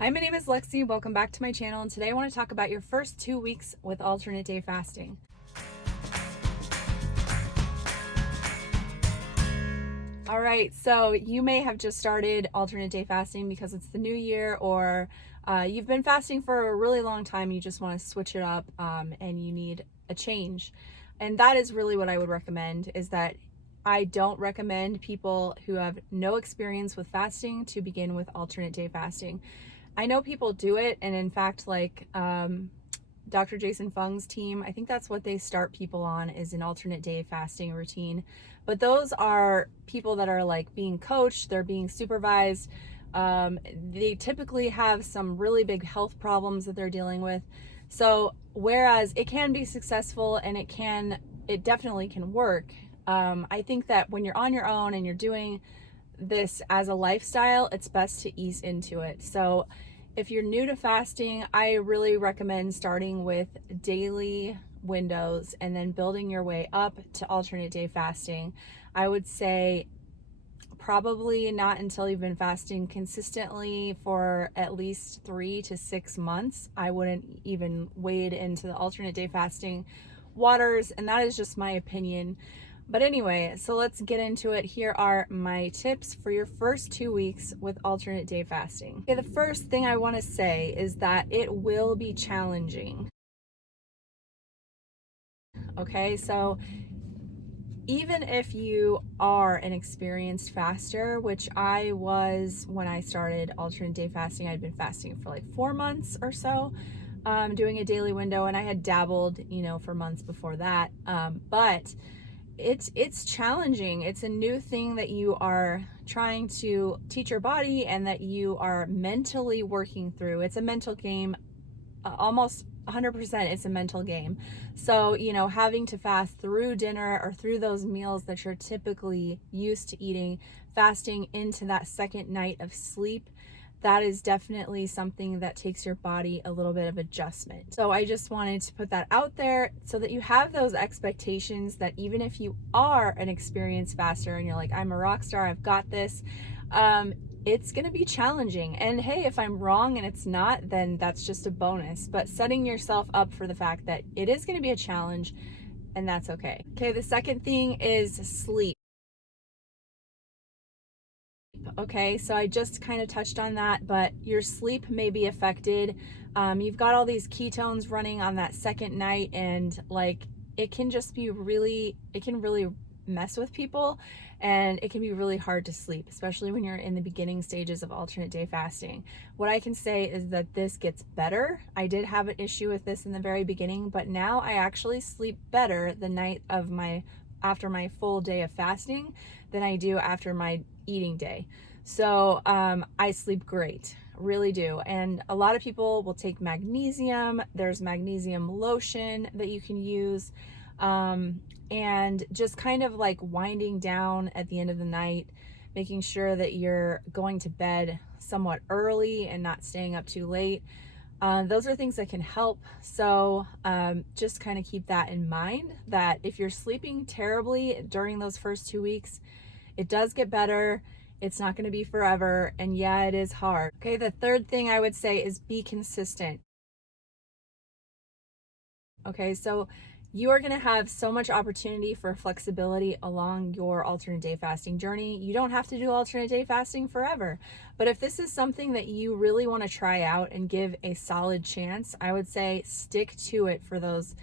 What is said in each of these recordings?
Hi, my name is Lexi. Welcome back to my channel, and today I want to talk about your first 2 weeks with alternate day fasting. All right, so you may have just started alternate day fasting because it's the new year, or you've been fasting for a really long time. You just want to switch it up, and you need a change. And that is really what I would recommend, is that I don't recommend people who have no experience with fasting to begin with alternate day fasting. I know people do it, and in fact, like Dr. Jason Fung's team, I think that's what they start people on, is an alternate day fasting routine. But those are people that are like being coached, they're being supervised. They typically have some really big health problems that they're dealing with. So whereas it can be successful and it definitely can work, I think that when you're on your own and you're doing this as a lifestyle, it's best to ease into it. So if you're new to fasting, I really recommend starting with daily windows and then building your way up to alternate day fasting. I would say probably not until you've been fasting consistently for at least 3 to 6 months. I wouldn't even wade into the alternate day fasting waters, and that is just my opinion. But anyway, so let's get into it. Here are my tips for your first 2 weeks with alternate day fasting. Okay, the first thing I want to say is that it will be challenging. Okay, so even if you are an experienced faster, which I was when I started alternate day fasting, I'd been fasting for like 4 months or so, doing a daily window, and I had dabbled, for months before that. But it's challenging. It's a new thing that you are trying to teach your body and that you are mentally working through. It's a mental game, almost 100%. It's a mental game. So, having to fast through dinner or through those meals that you're typically used to eating, fasting into that second night of sleep, that is definitely something that takes your body a little bit of adjustment. So I just wanted to put that out there so that you have those expectations that even if you are an experienced faster and you're like, I'm a rock star, I've got this, it's going to be challenging. And hey, if I'm wrong and it's not, then that's just a bonus. But setting yourself up for the fact that it is going to be a challenge, and that's okay. Okay, the second thing is sleep. Okay, so I just kind of touched on that, but your sleep may be affected. You've got all these ketones running on that second night, and like it can really mess with people, and it can be really hard to sleep, especially when you're in the beginning stages of alternate day fasting. What I can say is that this gets better. I did have an issue with this in the very beginning, but now I actually sleep better the night of after my full day of fasting than I do after my eating day. So I sleep great, really do. And a lot of people will take magnesium. There's magnesium lotion that you can use, and just kind of like winding down at the end of the night, making sure that you're going to bed somewhat early and not staying up too late. Those are things that can help. So just kind of keep that in mind, that if you're sleeping terribly during those first 2 weeks, it does get better. It's not going to be forever. And yeah, it is hard. Okay, the third thing I would say is be consistent. Okay, so you are going to have so much opportunity for flexibility along your alternate day fasting journey. You don't have to do alternate day fasting forever. But if this is something that you really want to try out and give a solid chance, I would say stick to it for those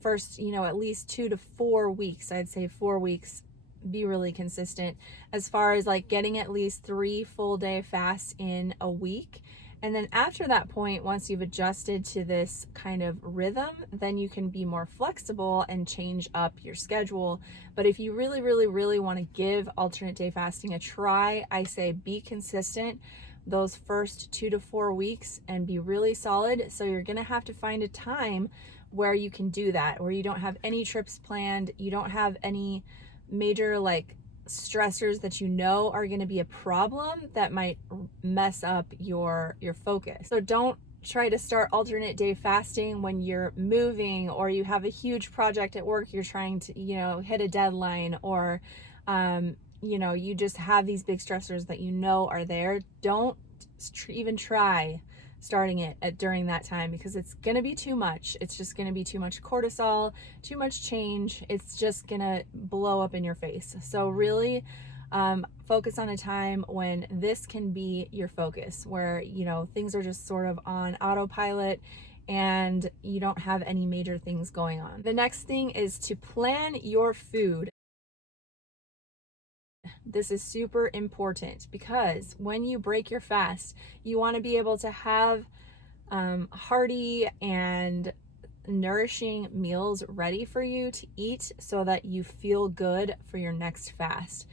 first, at least 2 to 4 weeks. I'd say 4 weeks. Be really consistent as far as like getting at least 3 full day fasts in a week. And then after that point, once you've adjusted to this kind of rhythm, then you can be more flexible and change up your schedule. But if you really, really, really want to give alternate day fasting a try, I say be consistent those first 2 to 4 weeks and be really solid. So you're going to have to find a time where you can do that, where you don't have any trips planned, you don't have any major like stressors that are going to be a problem that might mess up your focus. So don't try to start alternate day fasting when you're moving, or you have a huge project at work you're trying to hit a deadline, or you just have these big stressors that are there. Don't even try starting it during that time, because it's going to be too much. It's just going to be too much cortisol, too much change. It's just going to blow up in your face. So really focus on a time when this can be your focus, where, you know, things are just sort of on autopilot and you don't have any major things going on. The next thing is to plan your food. This is super important because when you break your fast, you want to be able to have hearty and nourishing meals ready for you to eat so that you feel good for your next fast.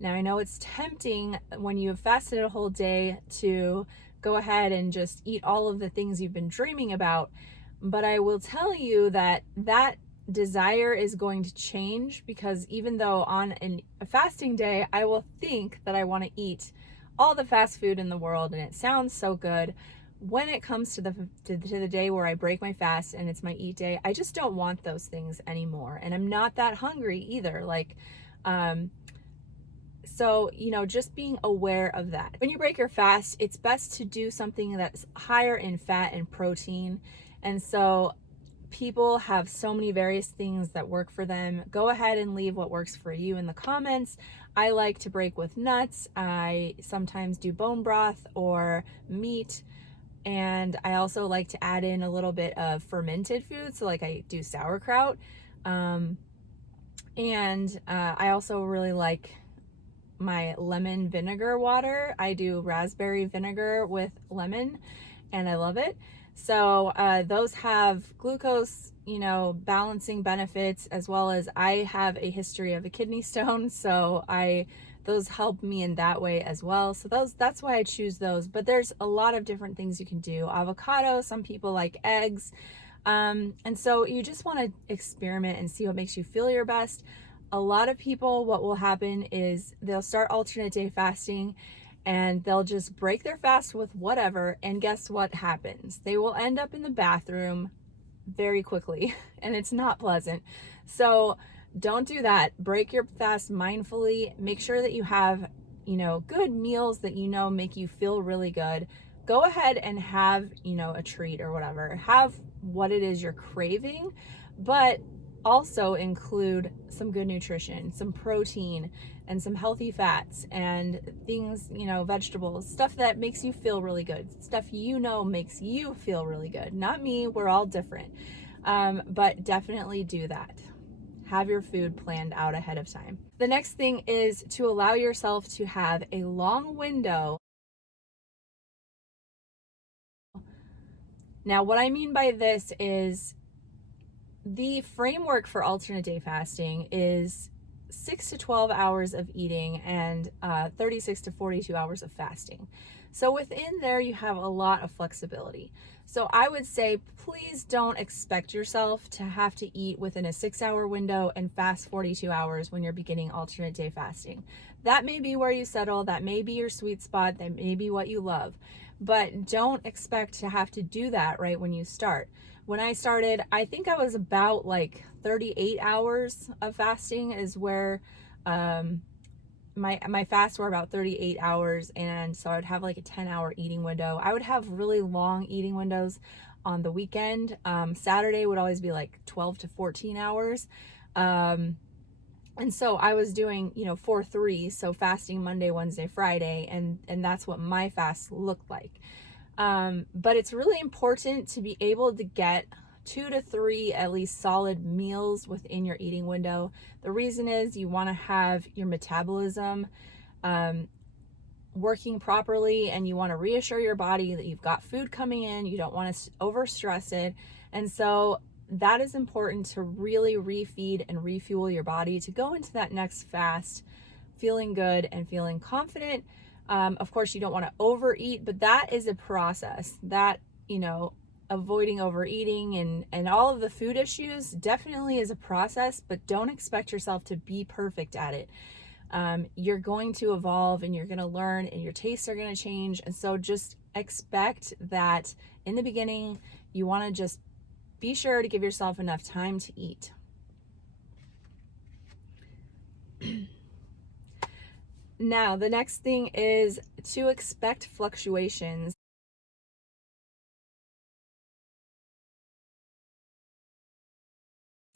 Now, I know it's tempting when you have fasted a whole day to go ahead and just eat all of the things you've been dreaming about, but I will tell you that that desire is going to change, because even though on a fasting day I will think that I want to eat all the fast food in the world and it sounds so good, when it comes to the day where I break my fast and it's my eat day, I just don't want those things anymore, and I'm not that hungry either. So, you know, just being aware of that. When you break your fast, it's best to do something that's higher in fat and protein. And so people have so many various things that work for them. Go ahead and leave what works for you in the comments. I like to break with nuts. I sometimes do bone broth or meat. And I also like to add in a little bit of fermented food. So like I do sauerkraut. I also really like my lemon vinegar water. I do raspberry vinegar with lemon and I love it. So those have glucose, you know, balancing benefits, as well as I have a history of a kidney stone. So those help me in that way as well. So that's why I choose those. But there's a lot of different things you can do. Avocado, some people like eggs. And so you just want to experiment and see what makes you feel your best. A lot of people, what will happen is they'll start alternate day fasting and they'll just break their fast with whatever. And guess what happens? They will end up in the bathroom very quickly and it's not pleasant. So don't do that. Break your fast mindfully. Make sure that you have, you know, good meals that you know make you feel really good. Go ahead and have, you know, a treat or whatever. Have what it is you're craving, but also include some good nutrition, some protein, and some healthy fats and things, you know, vegetables, stuff that makes you feel really good, stuff you know makes you feel really good. Not me, we're all different. But definitely do that. Have your food planned out ahead of time. The next thing is to allow yourself to have a long window. Now, what I mean by this is the framework for alternate day fasting is 6 to 12 hours of eating and 36 to 42 hours of fasting. So within there, you have a lot of flexibility. So I would say, please don't expect yourself to have to eat within a 6-hour window and fast 42 hours when you're beginning alternate day fasting. That may be where you settle. That may be your sweet spot. That may be what you love. But don't expect to have to do that right when you start. When I started, I think I was about like 38 hours of fasting is where my fasts were about 38 hours. And so I'd have like a 10-hour eating window. I would have really long eating windows on the weekend. Saturday would always be like 12 to 14 hours. And so I was doing, you know, 4-3, so fasting Monday, Wednesday, Friday, and that's what my fast looked like. But it's really important to be able to get 2 to 3 at least solid meals within your eating window. The reason is you want to have your metabolism working properly, and you want to reassure your body that you've got food coming in. You don't want to overstress it. And so that is important to really refeed and refuel your body to go into that next fast feeling good and feeling confident. Of course, you don't want to overeat, but that is a process. That, you know, avoiding overeating and all of the food issues definitely is a process, but don't expect yourself to be perfect at it. You're going to evolve and you're going to learn and your tastes are going to change. And so just expect that in the beginning, you want to just be sure to give yourself enough time to eat. Now, the next thing is to expect fluctuations.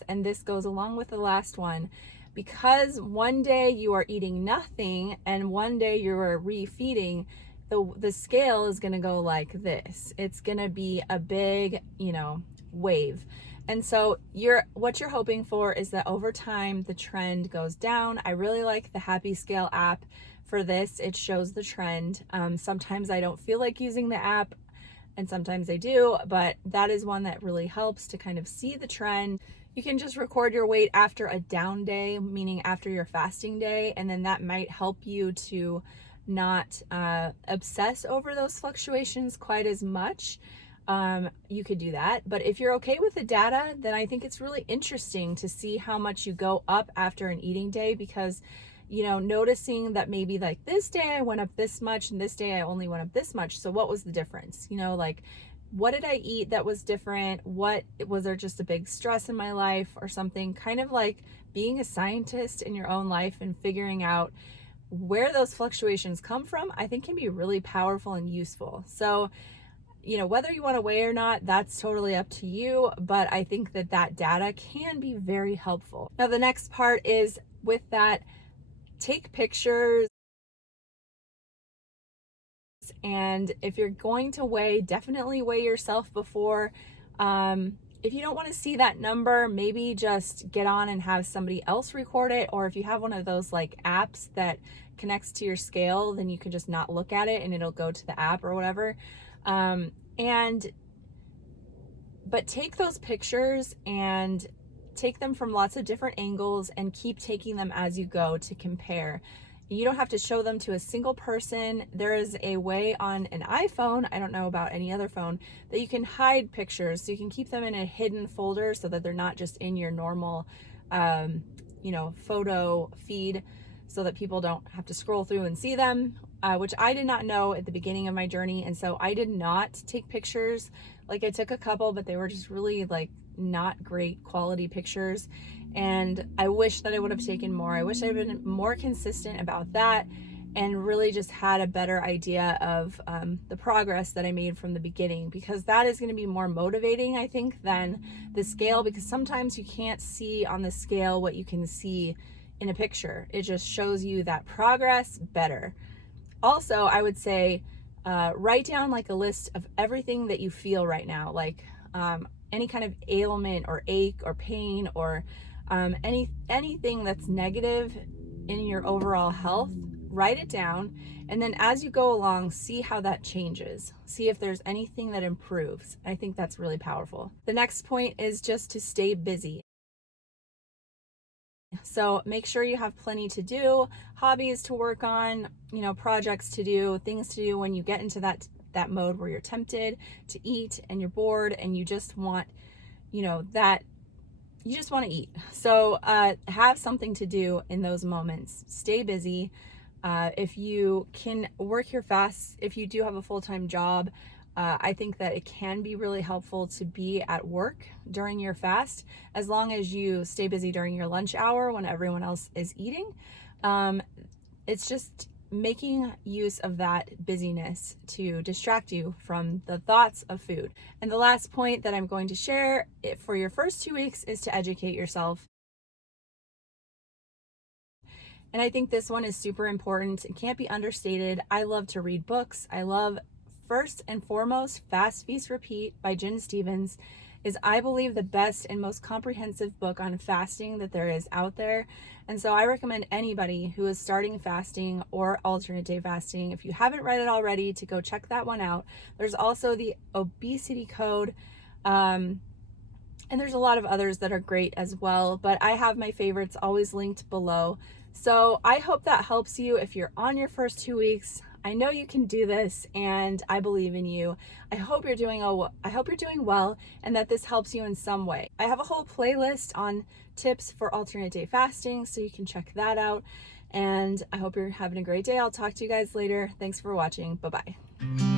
And this goes along with the last one. Because one day you are eating nothing and one day you're refeeding, the scale is going to go like this. It's going to be a big, wave. And so what you're hoping for is that over time the trend goes down. I really like the Happy Scale app for this. It shows the trend. Sometimes I don't feel like using the app and sometimes I do, but that is one that really helps to kind of see the trend. You can just record your weight after a down day, meaning after your fasting day, and then that might help you to not obsess over those fluctuations quite as much. You could do that, but if you're okay with the data, then I think it's really interesting to see how much you go up after an eating day, because noticing that maybe like this day I went up this much and this day I only went up this much. So what was the difference? Like what did I eat that was different? What was there, just a big stress in my life or something? Kind of like being a scientist in your own life and figuring out where those fluctuations come from, I think can be really powerful and useful. So whether you want to weigh or not, that's totally up to you, but I think that data can be very helpful. Now, the next part is with that, take pictures. And if you're going to weigh, definitely weigh yourself before. If you don't want to see that number, maybe just get on and have somebody else record it. Or if you have one of those like apps that connects to your scale, then you can just not look at it and it'll go to the app or whatever. But take those pictures and take them from lots of different angles and keep taking them as you go to compare. You don't have to show them to a single person. There is a way on an iPhone, I don't know about any other phone, that you can hide pictures. So you can keep them in a hidden folder so that they're not just in your normal, photo feed, so that people don't have to scroll through and see them, which I did not know at the beginning of my journey. And so I did not take pictures. Like I took a couple, but they were just really like not great quality pictures. And I wish that I would have taken more. I wish I'd been more consistent about that and really just had a better idea of the progress that I made from the beginning, because that is going to be more motivating, I think, than the scale, because sometimes you can't see on the scale what you can see in a picture. It just shows you that progress better. Also, I would say write down like a list of everything that you feel right now, like any kind of ailment or ache or pain or anything that's negative in your overall health. Write it down, and then as you go along, see how that changes. See if there's anything that improves. I think that's really powerful. The next point is just to stay busy. So make sure you have plenty to do, hobbies to work on, projects to do, things to do when you get into that mode where you're tempted to eat and you're bored and you just want, that you just want to eat. So have something to do in those moments. Stay busy. If you can work your fasts, if you do have a full-time job, I think that it can be really helpful to be at work during your fast, as long as you stay busy during your lunch hour when everyone else is eating. It's just making use of that busyness to distract you from the thoughts of food. And the last point that I'm going to share for your first 2 weeks is to educate yourself. And I think this one is super important. It can't be understated. I love to read books. I love, first and foremost, Fast, Feast, Repeat by Jen Stevens is, I believe, the best and most comprehensive book on fasting that there is out there. And so I recommend anybody who is starting fasting or alternate day fasting, if you haven't read it already, to go check that one out. There's also the Obesity Code, and there's a lot of others that are great as well, but I have my favorites always linked below. So I hope that helps you if you're on your first 2 weeks. I know you can do this, and I believe in you. I hope you're doing well, and that this helps you in some way. I have a whole playlist on tips for alternate day fasting, so you can check that out. And I hope you're having a great day. I'll talk to you guys later. Thanks for watching. Bye-bye.